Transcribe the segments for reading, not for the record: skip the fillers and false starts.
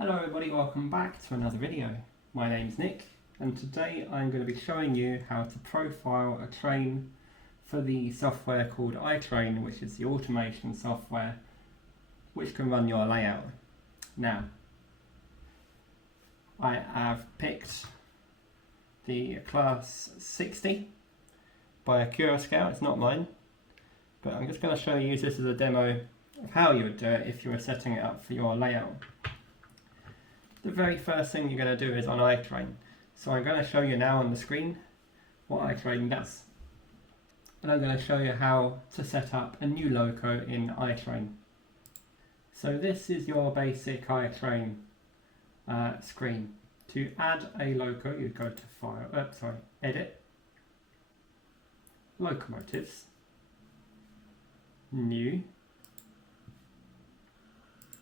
Hello everybody, welcome back to another video. My name's Nick and today I'm going to be showing you how to profile a train for the software called ITrain, which is the automation software which can run your layout. Now, I have picked the class 60 by Accurascale, it's not mine, but I'm just going to show you this as a demo of how you would do it if you were setting it up for your layout. The very first thing you're going to do is on ITrain. So I'm going to show you now on the screen what ITrain does. And I'm going to show you how to set up a new loco in ITrain. So this is your basic ITrain screen. To add a loco, you go to Edit, Locomotives, New.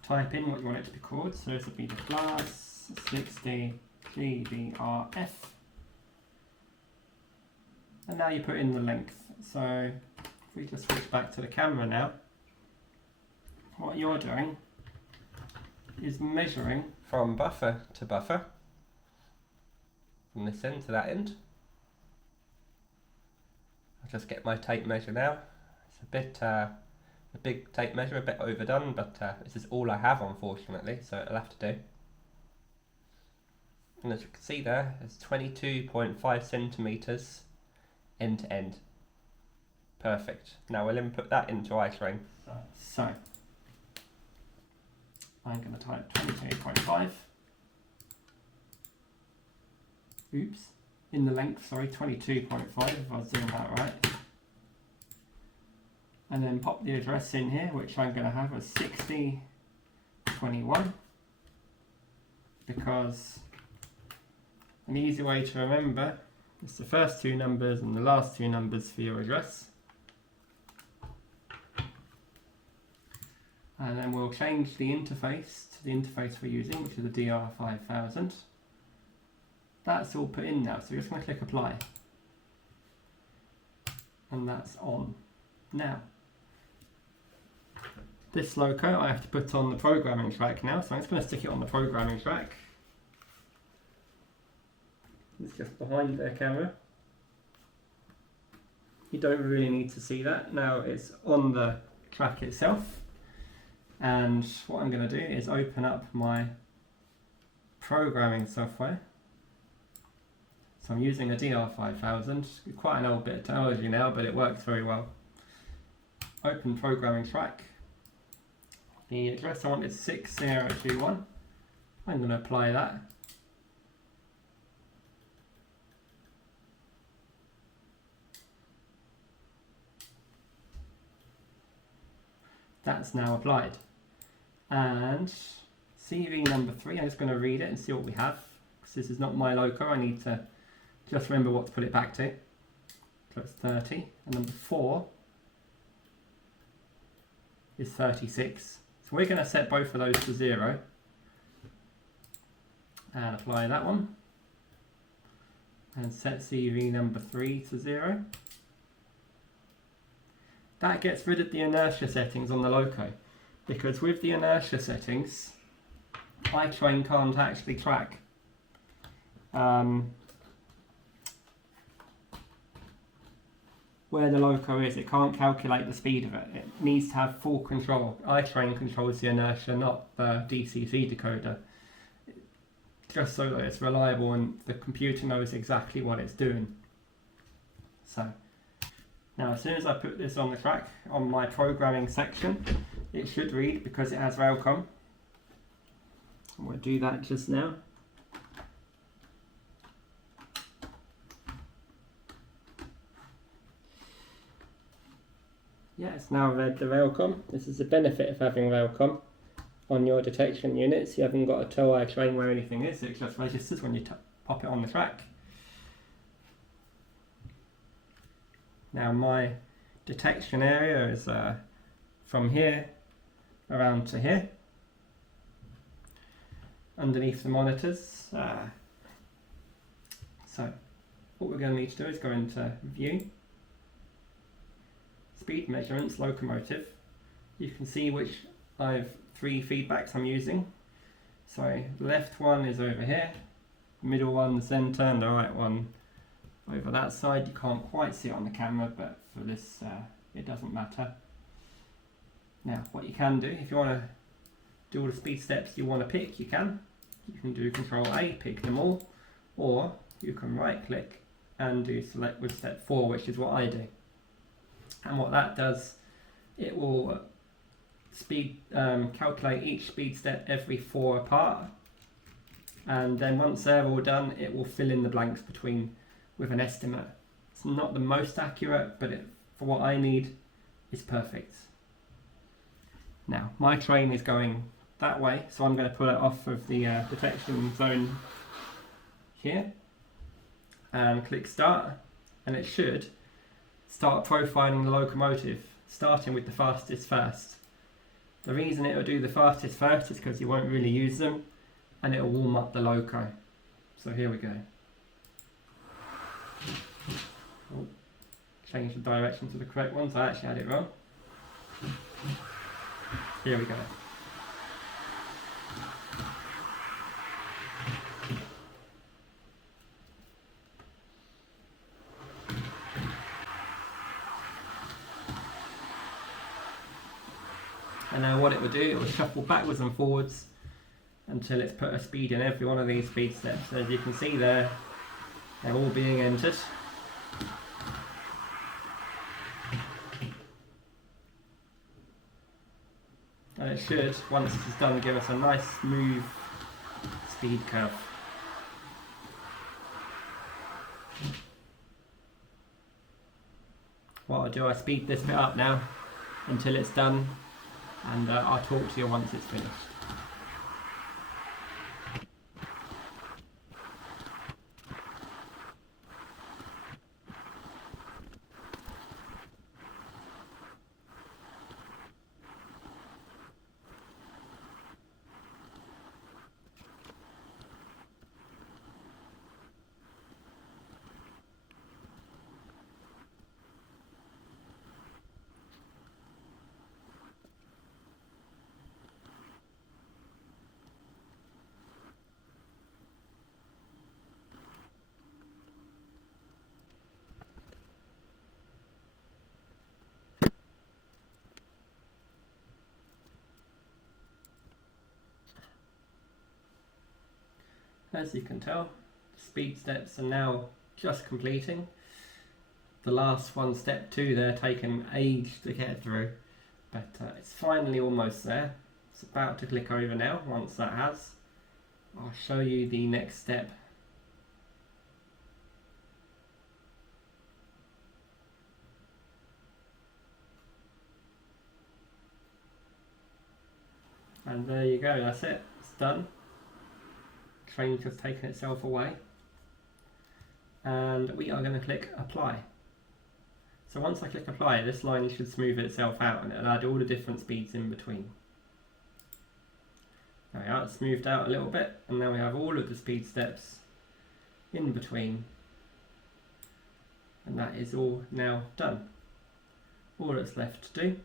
Type in what you want it to be called, so this will be the class 60 GBRF. And now you put in the length. So if we just switch back to the camera now, what you're doing is measuring from buffer to buffer, from this end to that end. I'll just get my tape measure now. It's a bit a big tape measure, a bit overdone, but this is all I have unfortunately, so it'll have to do. And as you can see there, it's 22.5 centimeters end to end. Perfect. Now we'll input that into ITrain. So I'm going to type 22.5. Oops, in the length, sorry, 22.5 if I was doing that right. And then pop the address in here, which I'm going to have as 6021, because an easy way to remember is the first two numbers and the last two numbers for your address. And then we'll change the interface to the interface we're using, which is the DR5000. That's all put in now, so we're just going to click apply. And that's on now. This loco I have to put on the programming track now, so I'm just going to stick it on the programming track. It's just behind the camera. You don't really need to see that. Now it's on the track itself, and what I'm going to do is open up my programming software. So I'm using a DR5000, quite an old bit of technology now, but it works very well. Open programming track. The address I want is 6021. I'm going to apply that. That's now applied. And CV number 3, I'm just going to read it and see what we have. Because this is not my loco, I need to just remember what to put it back to. So it's 30. And number 4 is 36. So we're going to set both of those to 0 and apply that one, and set CV number 3 to 0. That gets rid of the inertia settings on the loco, because with the inertia settings ITrain can't actually track where the loco is. It can't calculate the speed of it. It needs to have full control. ITrain controls the inertia, not the DCC decoder, just so that it's reliable and the computer knows exactly what it's doing. So now as soon as I put this on the track, on my programming section, it should read because it has Railcom. We'll do that just now. Yeah, it's now read the Railcom. This is the benefit of having Railcom on your detection units. You haven't got to tell ITrain where anything is, it just registers when you pop it on the track. Now my detection area is from here around to here, underneath the monitors. So what we're going to need to do is go into View, Speed Measurements, Locomotive. You can see which I have 3 feedbacks I'm using. So the left one is over here, the middle one, the centre, and the right one over that side. You can't quite see it on the camera, but for this it doesn't matter. Now what you can do, if you want to do all the speed steps you want to pick, you can. You can do Control A, pick them all, or you can right click and do select with step 4, which is what I do. And what that does, it will calculate each speed step every 4 apart, and then once they're all done, it will fill in the blanks between with an estimate. It's not the most accurate, but for what I need, it's perfect. Now my train is going that way, so I'm going to pull it off of the detection zone here and click start, and it should start profiling the locomotive, starting with the fastest first. The reason it will do the fastest first is because you won't really use them, and it will warm up the loco. So here we go. Oh, change the direction to the correct one, so I actually had it wrong. Here we go. And now what it will do, it will shuffle backwards and forwards until it's put a speed in every one of these speed steps. So as you can see there, they're all being entered. And it should, once this is done, give us a nice smooth speed curve. What I'll do, I speed this bit up now until it's done, and I'll talk to you once it's finished. As you can tell, the speed steps are now just completing. The last one, step 2, they're taking age to get through, but it's finally almost there. It's about to click over now. Once that has, I'll show you the next step. And there you go, that's it, it's done. Train has taken itself away, and we are going to click apply. So once I click apply, this line should smooth itself out and it'll add all the different speeds in between. There we are, it's smoothed out a little bit, and now we have all of the speed steps in between, and that is all now done. All that's left to do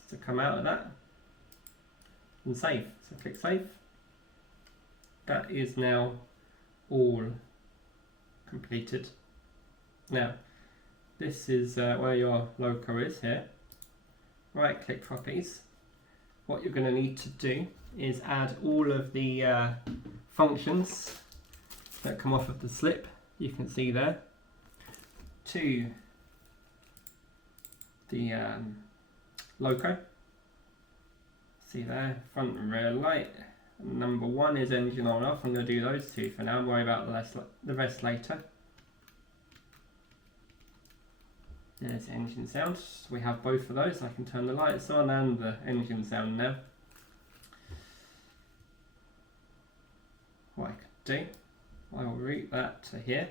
is to come out of that and save. So click save. That is now all completed. Now, this is where your loco is here. Right click properties. What you're going to need to do is add all of the functions that come off of the slip, you can see there, to the loco. See there, front and rear light. Number 1 is engine on off. I'm going to do those two for now and worry about the rest later. There's engine sound. We have both of those. I can turn the lights on and the engine sound now. What I could do, I will route that to here,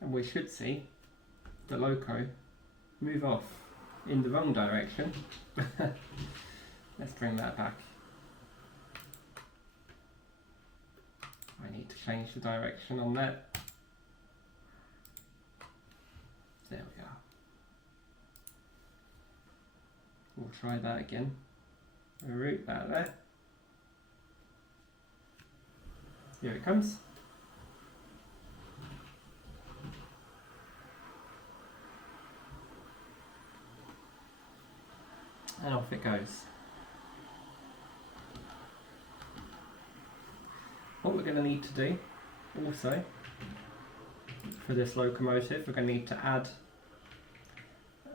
and we should see the loco move off in the wrong direction. Let's bring that back. I need to change the direction on that. There we are. We'll try that again. We'll route that there. Here it comes. And off it goes. What we're going to need to do also for this locomotive, we're going to need to add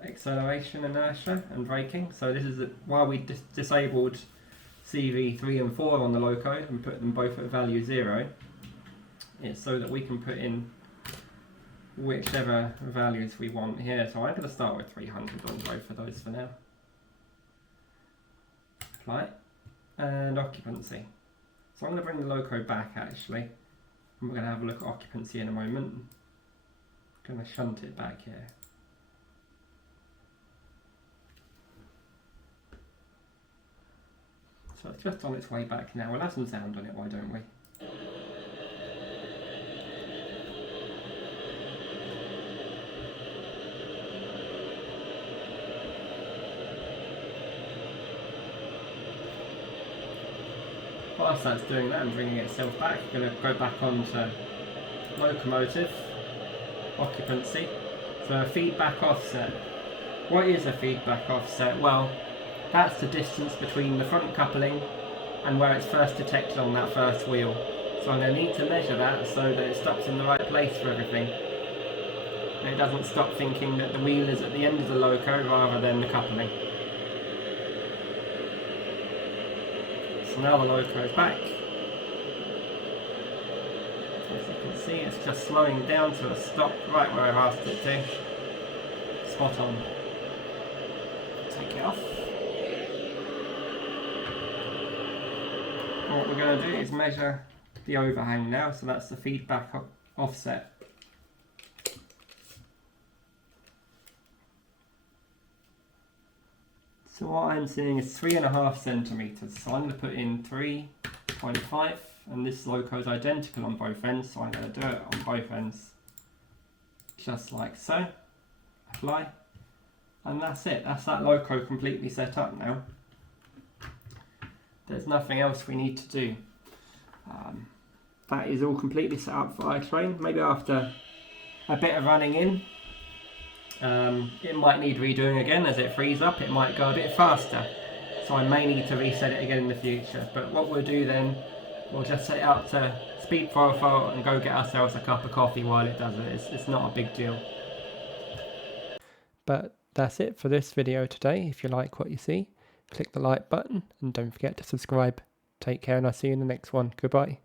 acceleration, inertia and braking. So this is why we disabled CV3 and 4 on the loco and put them both at value 0. It's so that we can put in whichever values we want here. So I'm going to start with 300 on both of those for now. Apply and occupancy. So I'm going to bring the loco back actually, and we're going to have a look at occupancy in a moment. I'm going to shunt it back here. So it's just on its way back now. We'll have some sound on it, why don't we? Whilst that's doing that and bringing itself back, we're going to go back onto locomotive, occupancy. So a feedback offset. What is a feedback offset? Well, that's the distance between the front coupling and where it's first detected on that first wheel. So I'm going to need to measure that so that it stops in the right place for everything. And it doesn't stop thinking that the wheel is at the end of the loco rather than the coupling. So now the loco is back. As you can see, it's just slowing down to a stop right where I've asked it to. Spot on. Take it off. What we're going to do is measure the overhang now, so that's the feedback offset. So what I'm seeing is 3.5 centimetres, so I'm going to put in 3.5, and this loco is identical on both ends, so I'm going to do it on both ends, just like so. Apply, and that's it. That's that loco completely set up now. There's nothing else we need to do. That is all completely set up for ITrain. Maybe after a bit of running in, it might need redoing again as it frees up. It might go a bit faster, so I may need to reset it again in the future. But what we'll do then, we'll just set it up to speed profile and go get ourselves a cup of coffee while it does it. It's not a big deal. But that's it for this video today. If you like what you see, click the like button and don't forget to subscribe. Take care and I'll see you in the next one. Goodbye.